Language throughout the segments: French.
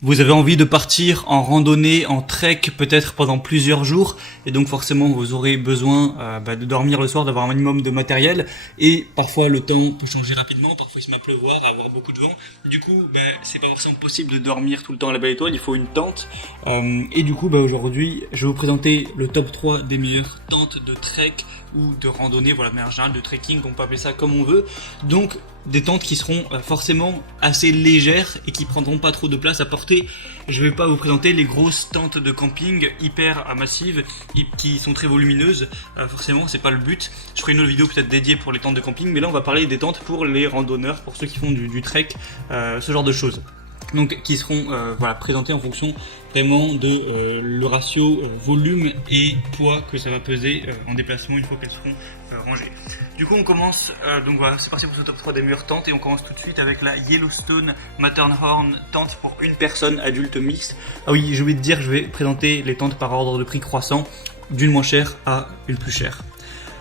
Vous avez envie de partir en randonnée, en trek, peut-être pendant plusieurs jours, et donc forcément vous aurez besoin de dormir le soir, d'avoir un minimum de matériel, et parfois le temps peut changer rapidement, parfois il se met à pleuvoir, à avoir beaucoup de vent, du coup c'est pas forcément possible de dormir tout le temps à la belle étoile, il faut une tente, et du coup aujourd'hui je vais vous présenter le top 3 des meilleures tentes de trek ou de randonnée, voilà, mais en général de trekking, on peut appeler ça comme on veut, donc des tentes qui seront forcément assez légères et qui prendront pas trop de place à porter. Je vais pas vous présenter les grosses tentes de camping hyper massives qui sont très volumineuses, forcément c'est pas le but. Je ferai une autre vidéo peut-être dédiée pour les tentes de camping, mais là on va parler des tentes pour les randonneurs, pour ceux qui font du trek, ce genre de choses. Donc qui seront présentés en fonction vraiment de le ratio volume et poids que ça va peser en déplacement une fois qu'elles seront rangées. Du coup on commence, donc voilà, c'est parti pour ce top 3 des meilleures tentes et on commence tout de suite avec la Yellowstone Matterhorn tente pour une personne adulte mixte. Ah oui, j'ai oublié de dire, je vais présenter les tentes par ordre de prix croissant, d'une moins chère à une plus chère.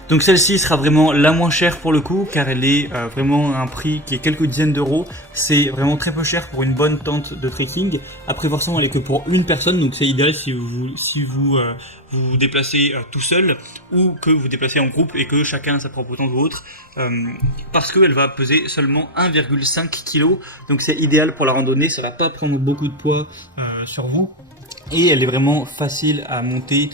Donc celle-ci sera vraiment la moins chère pour le coup, car elle est vraiment à un prix qui est quelques dizaines d'euros. C'est vraiment très peu cher pour une bonne tente de trekking. Après forcément elle est que pour une personne, donc c'est idéal si vous vous déplacez tout seul ou que vous déplacez en groupe et que chacun a sa propre tente ou autre, parce qu'elle va peser seulement 1,5 kg. Donc c'est idéal pour la randonnée, ça va pas prendre beaucoup de poids sur vous. Et elle est vraiment facile à monter,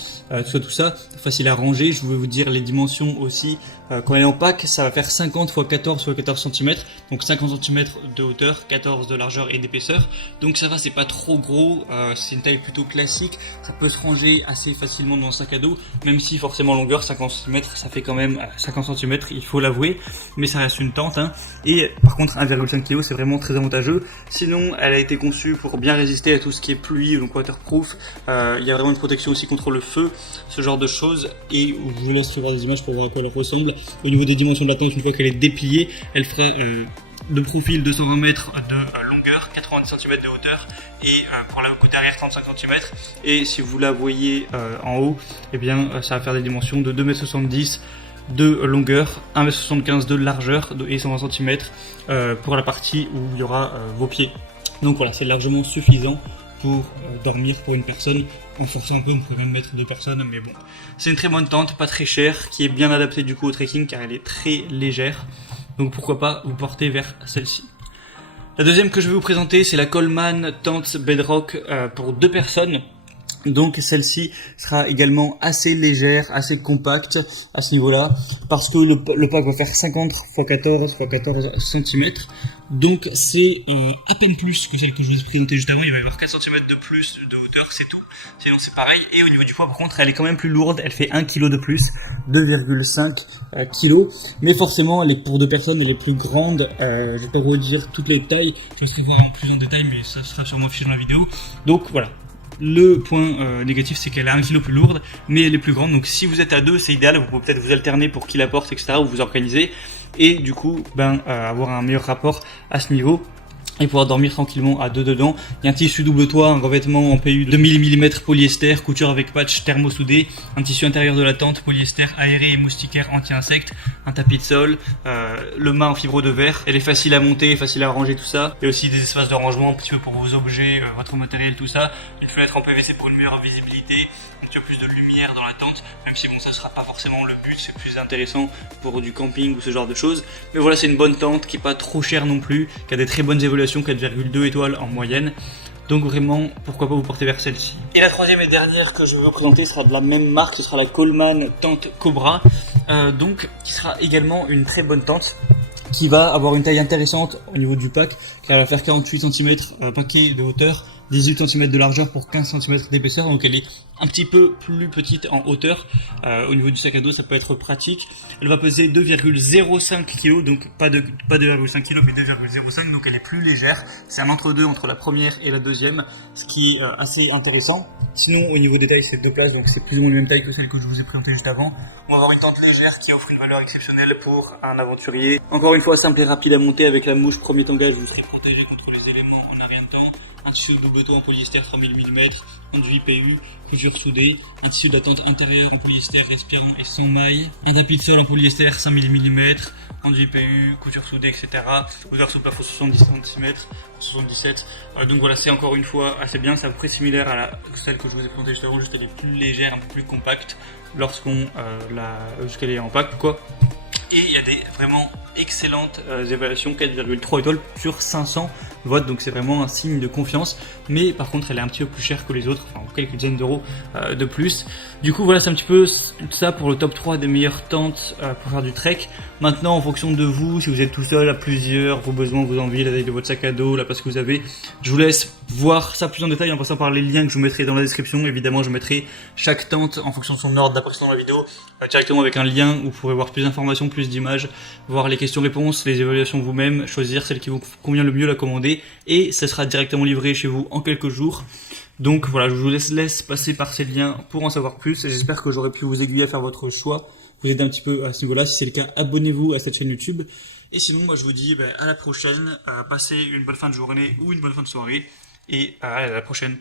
tout ça, facile à ranger. Je vais vous dire les dimensions aussi. Quand elle est en pack, ça va faire 50 x 14 x 14 cm, donc 50 cm de hauteur, 14 de largeur et d'épaisseur. Donc ça va, c'est pas trop gros, c'est une taille plutôt classique. Ça peut se ranger assez facilement dans un sac à dos, même si forcément longueur 50 cm, ça fait quand même 50 cm, il faut l'avouer. Mais ça reste une tente, hein. Et par contre 1,5 kg, c'est vraiment très avantageux. Sinon, elle a été conçue pour bien résister à tout ce qui est pluie, donc waterproof. Il y a vraiment une protection aussi contre le feu, ce genre de choses, et je vous laisse voir des images pour voir à quoi elle ressemble. Au niveau des dimensions de la tente, une fois qu'elle est dépliée, elle fera de profil 220 mètres de longueur, 90 cm de hauteur, et pour la côté arrière 35 cm, et si vous la voyez en haut, eh bien ça va faire des dimensions de 2,70 m de longueur, 1,75 m de largeur et 120 cm pour la partie où il y aura vos pieds. Donc voilà, c'est largement suffisant pour dormir pour une personne. En forçant un peu, on pourrait même mettre 2 personnes, mais bon. C'est une très bonne tente, pas très chère, qui est bien adaptée du coup au trekking car elle est très légère. Donc pourquoi pas vous porter vers celle-ci. La deuxième que je vais vous présenter, c'est la Coleman Tente Bedrock pour 2 personnes. Donc celle-ci sera également assez légère, assez compacte à ce niveau-là, parce que le pack va faire 50 x 14 x 14 cm. Donc c'est à peine plus que celle que je vous ai présentée juste avant. Il va y avoir 4 cm de plus de hauteur, c'est tout. Sinon c'est pareil. Et au niveau du poids par contre, elle est quand même plus lourde. Elle fait 1 kg de plus, 2,5 kg. Mais forcément, elle est pour 2 personnes, elle est plus grande. Je vais pas vous dire toutes les tailles. Je vais voir en plus en détail, mais ça sera sûrement affiché dans la vidéo. Donc voilà. Le point négatif, c'est qu'elle est 1 kg plus lourde, mais elle est plus grande. Donc si vous êtes à 2, c'est idéal. Vous pouvez peut-être vous alterner pour qui la porte, etc. ou vous organiser. Et du coup, avoir un meilleur rapport à ce niveau. Et pouvoir dormir tranquillement à 2 dedans. Il y a un tissu double toit, un revêtement en PU de 1000 mm polyester, couture avec patch thermosoudé, un tissu intérieur de la tente, polyester aéré et moustiquaire anti-insectes, un tapis de sol, le mât en fibre de verre. Elle est facile à monter, facile à ranger, tout ça. Il y a aussi des espaces de rangement un petit peu pour vos objets, votre matériel, tout ça. Une fenêtre en PVC pour une meilleure visibilité, un petit peu plus de lumière dans la tente, même si bon, ça sera pas forcément le but, c'est plus intéressant pour du camping ou ce genre de choses. Mais voilà, c'est une bonne tente qui est pas trop chère non plus, qui a des très bonnes évaluations, 4,2 étoiles en moyenne. Donc vraiment, pourquoi pas vous porter vers celle-ci. Et la troisième et dernière que je vais vous présenter sera de la même marque, ce sera la Coleman Tente Cobra, qui sera également une très bonne tente, qui va avoir une taille intéressante au niveau du pack, car elle va faire 48 cm paquet de hauteur, 18 cm de largeur pour 15 cm d'épaisseur, donc elle est un petit peu plus petite en hauteur. Au niveau du sac à dos, ça peut être pratique. Elle va peser 2,05 kg, donc pas 2,5 kg mais 2,05, donc elle est plus légère. C'est un entre-deux entre la première et la deuxième, ce qui est assez intéressant. Sinon, au niveau des tailles, c'est 2 places, donc c'est plus ou moins la même taille que celle que je vous ai présentée juste avant. On va avoir une tente légère qui offre une valeur exceptionnelle pour un aventurier. Encore une fois, simple et rapide à monter avec la mouche. Premier tangage, vous serez protégé contre les éléments en un rien de temps. Un tissu double dos en polyester 3000 mm, enduit PU, couture soudée, un tissu d'attente intérieur en polyester respirant et sans maille, un tapis de sol en polyester 5000 mm, enduit PU, couture soudée, etc. Hauteur sous plafond 70 cm, 77. Donc voilà, c'est encore une fois assez bien, c'est à peu près similaire à celle que je vous ai présentée juste avant, juste elle est plus légère, un peu plus compacte lorsqu'elle est en pack, quoi. Et il y a des vraiment excellentes évaluations, 4,3 étoiles sur 500 votes, donc c'est vraiment un signe de confiance. Mais par contre, elle est un petit peu plus chère que les autres, enfin quelques dizaines d'euros de plus. Du coup, voilà, c'est un petit peu ça pour le top 3 des meilleures tentes pour faire du trek. Maintenant, en fonction de vous, si vous êtes tout seul, à plusieurs, vos besoins, vos envies, la taille de votre sac à dos, la place que vous avez, je vous laisse voir ça plus en détail en passant par les liens que je vous mettrai dans la description. Évidemment, je mettrai chaque tente en fonction de son ordre d'apparition dans la vidéo, directement avec un lien où vous pourrez voir plus d'informations, plus d'images, voir les questions-réponses, les évaluations vous-même, choisir celle qui vous convient le mieux, la commander, et ça sera directement livré chez vous en quelques jours. Donc voilà, je vous laisse passer par ces liens pour en savoir plus, et j'espère que j'aurai pu vous aiguiller à faire votre choix, vous aider un petit peu à ce niveau-là. Si c'est le cas, abonnez-vous à cette chaîne YouTube. Et sinon, moi je vous dis à la prochaine, passez une bonne fin de journée ou une bonne fin de soirée, et à la prochaine.